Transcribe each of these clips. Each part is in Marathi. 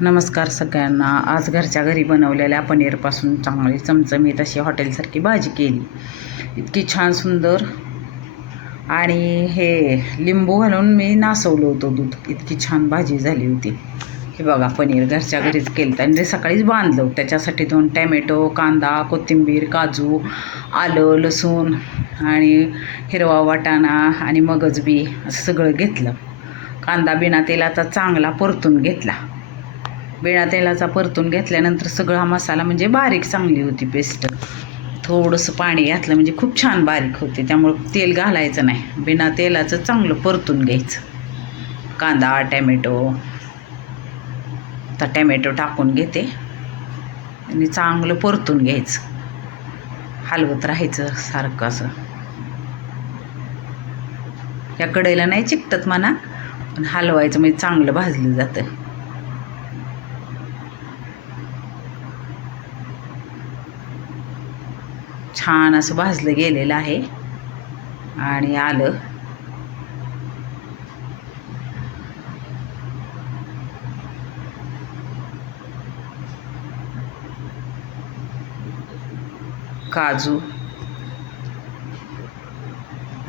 नमस्कार सगळ्यांना. आज घरच्या घरी बनवलेल्या पनीरपासून चांगली चमचमीत अशी हॉटेलसारखी भाजी केली. इतकी छान सुंदर. आणि हे लिंबू घालून मी नासवलं होतं दूध. इतकी छान भाजी झाली होती. हे बघा, पनीर घरच्या घरीच केलं आणि ते सकाळीच बांधलं. त्याच्यासाठी 2 टॅमॅटो, कांदा, कोथिंबीर, काजू, आलं, लसूण आणि हिरवा वाटाणा आणि मगज बी असं सगळं घेतलं. कांदा बिना तेलाचा चांगला परतून घेतला. बिना तेलाचा परतून घेतल्यानंतर सगळा मसाला म्हणजे बारीक चांगली होती पेस्ट. थोडंसं पाणी घातलं म्हणजे खूप छान बारीक होते. त्यामुळं तेल घालायचं नाही. बिना तेलाचं चांगलं परतून घ्यायचं. कांदा, टॅमॅटो. आता टॅमॅटो टाकून घेते आणि चांगलं परतून घ्यायचं. हलवत राहायचं सारखं असं. या कढईला नाही चिकटत म्हणा, पण हलवायचं म्हणजे चांगलं भाजलं जातं. छान असं भाजलं गेलेलं आहे. आणि आलं, काजू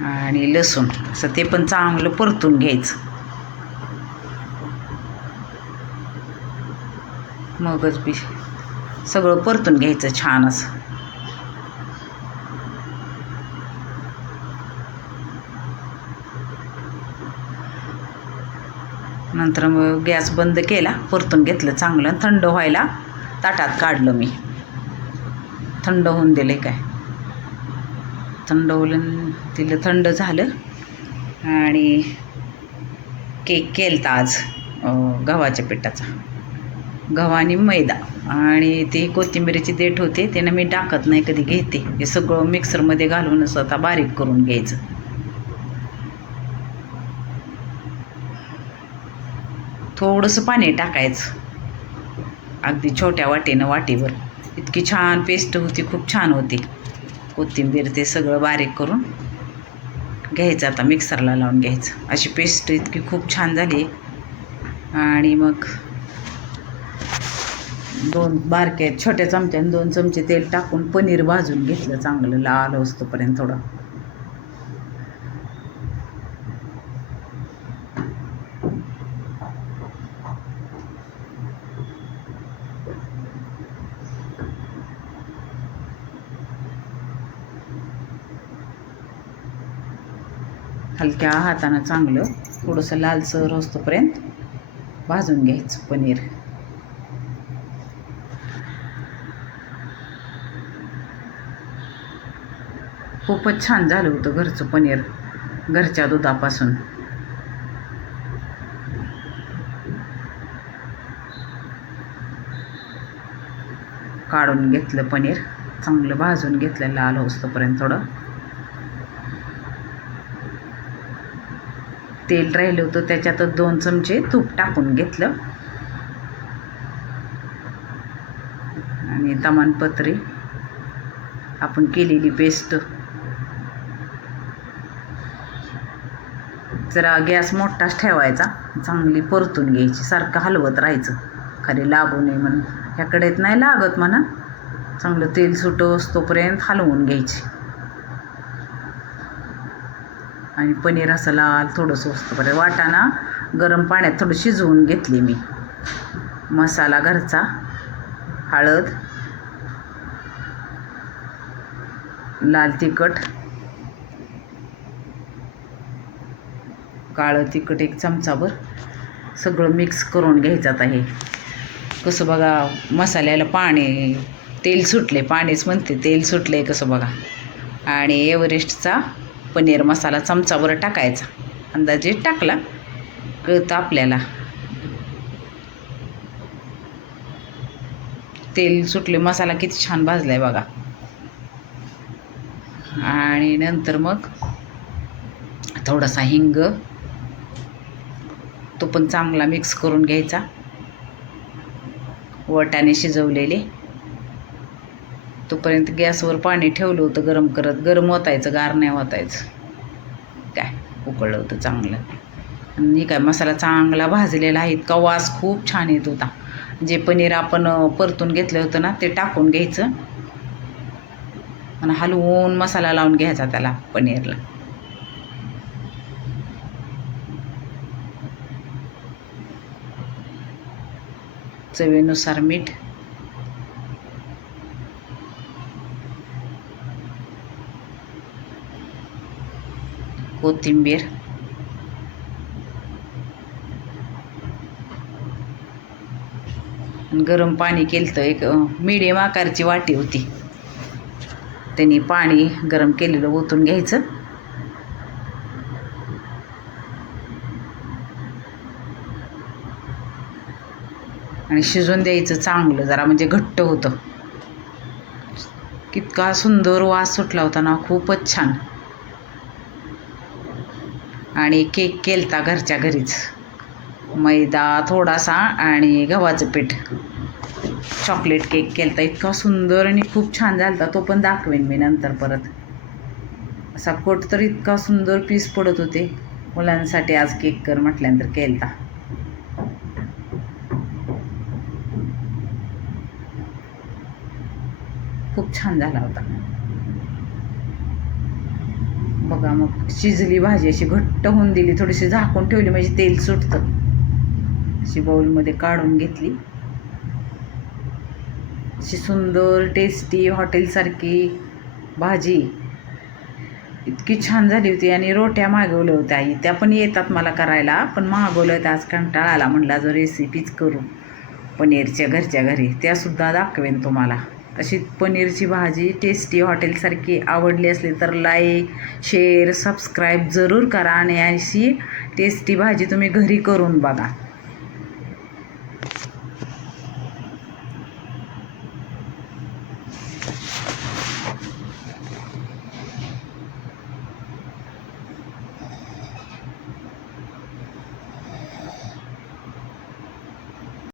आणि लसूण असं ते पण चांगलं परतून घ्यायचं. मगच बी सगळं परतून घ्यायचं छान असं. नंतर मग गॅस बंद केला, परतून घेतलं चांगलं. थंड व्हायला ताटात काढलं मी. थंड होऊन दिले काय. थंड होऊन तिला थंड झालं. आणि केक केलता आज गव्हाच्या पिठाचा. गव्हा आणि मैदा आणि ते कोथिंबीरीची देठ होते, त्यानं मी टाकत नाही, कधी घेते. हे सगळं मिक्सरमध्ये घालून स्वतः बारीक करून घ्यायचं. थोडंसं पाणी टाकायचं, अगदी छोट्या वाटीभर. इतकी छान पेस्ट होती, खूप छान होती. कोथिंबीर ते सगळं बारीक करून घ्यायचं. आता मिक्सरला लावून घ्यायचं. अशी पेस्ट इतकी खूप छान झाली. आणि मग 2 बारक्या छोट्या चमच्याने 2 चमचे तेल टाकून पनीर भाजून घेतलं चांगलं लाल होस्तोपर्यंत. थोडं हलक्या हातानं चांगलं थोडंसं लालसर होस्तोपर्यंत भाजून घ्यायचं पनीर. खूपच छान झालं होतं घरचं पनीर, घरच्या दुधापासून. काढून घेतलं पनीर, चांगलं भाजून घेतलं लाल होस्तोपर्यंत. थोडं तेल राहिलं होतं, त्याच्यातच 2 चमचे तूप टाकून घेतलं. आणि तमालपत्री आपण केलेली पेस्ट. जरा गॅस मोठाच ठेवायचा, चांगली परतून घ्यायची. सारखं हलवत राहायचं, खाली लागू नये म्हणून. ह्या कढईत नाही लागत म्हणा. चांगलं तेल सुटोस तोपर्यंत हलवून घ्यायची. आणि पनीर असं लाल थोडंसं असतोपर्यंत. वाटाणा गरम पाण्यात थोडं शिजवून घेतली मी. मसाला घरचा, हळद, लाल तिखट, काळं तिखट 1 चमचाभर सगळं मिक्स करून घ्यायचं. आता हे कसं बघा, मसाल्याला तेल सुटले, पाणीच म्हणते, तेल सुटले कसं बघा. आणि एव्हरेस्टचा पनीर मसाला चमचाभर टाकायचा. अंदाजे टाकला कळतं आपल्याला. तेल सुटले, मसाला किती छान भाजलाय बघा. आणि नंतर मग थोडासा हिंग, तो पण चांगला मिक्स करून घ्यायचा. वाटाणे शिजवलेले. तोपर्यंत गॅसवर पाणी ठेवलं होतं गरम करत. गरम ओतायचं, गार नाही ओतायचं. काय उकळलं होतं चांगलं. आणि काय मसाला चांगला भाजलेला आहे. इतका वास खूप छान येत होता. जे पनीर आपण परतून घेतलं होतं ना ते टाकून घ्यायचं आणि हलवून मसाला लावून घ्यायचा त्याला पनीरला. चवीनुसार मीठ, कोथिंबीर, गरम पाणी केलं. एक मीडियम आकारची वाटी होती, त्यांनी पाणी गरम केलेलं ओतून घ्यायचं आणि शिजून द्यायचं चांगलं जरा, म्हणजे घट्ट होतं. कितका सुंदर वास सुटला होता ना, खूपच छान. आणि केक केलता घरच्या घरीच, मैदा थोडासा आणि गव्हाचं पीठ, चॉकलेट केक केलता. इतका सुंदर आणि खूप छान झालता. तो पण दाखवेन मी नंतर परत. असा कोट तर इतका सुंदर पीस पडत होते. मुलांसाठी आज केक कर म्हटल्यानंतर केलता. खूप छान झाला होता. बघा मग शिजली भाजी, अशी घट्ट होऊन दिली. थोडीशी झाकून ठेवली म्हणजे तेल सुटतं. अशी बाउलमध्ये काढून घेतली. अशी सुंदर टेस्टी हॉटेलसारखी भाजी इतकी छान झाली होती. आणि रोट्या मागवल्या होत्या आई, त्या पण येतात मला करायला, पण मागवल्या होत्या. आज कंटाळा आला, म्हणला जो रेसिपीच करू पनीरच्या घरच्या घरी, त्यासुद्धा दाखवेन तुम्हाला. अशी पनीरची भाजी टेस्टी हॉटेलसारखी आवडली असली तर लाईक, शेअर, सबस्क्राईब जरूर करा. आणि अशी टेस्टी भाजी तुम्ही घरी करून बघा.